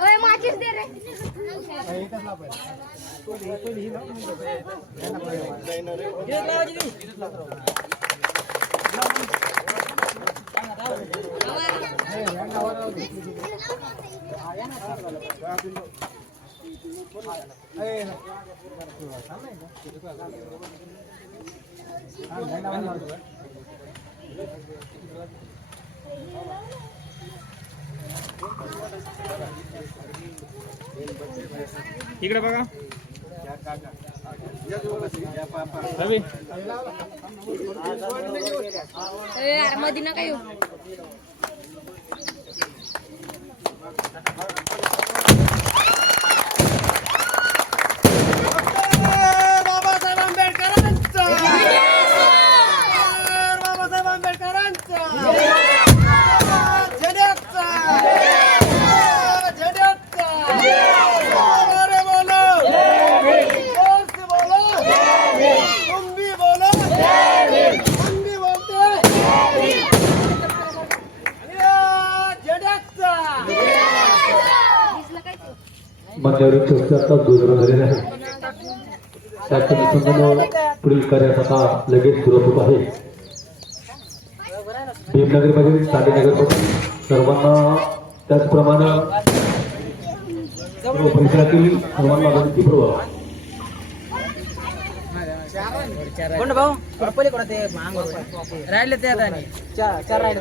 ओए माचिस दे रे इकडे बघा रवी यार मध्ये नका येऊ मान्यवर चर्चा दुसरा झालेला आहे त्याच्या अनुषंगाने पुढील कार्यात आता लगेच सुरू होत आहे भीमनगरमध्ये साडेनगरमध्ये सर्वांना त्याचप्रमाणे परिसरातील सर्वांना विनंती पूर्वक कोण भाऊ पहिले कोण ते राहिले ते आता चार राहिले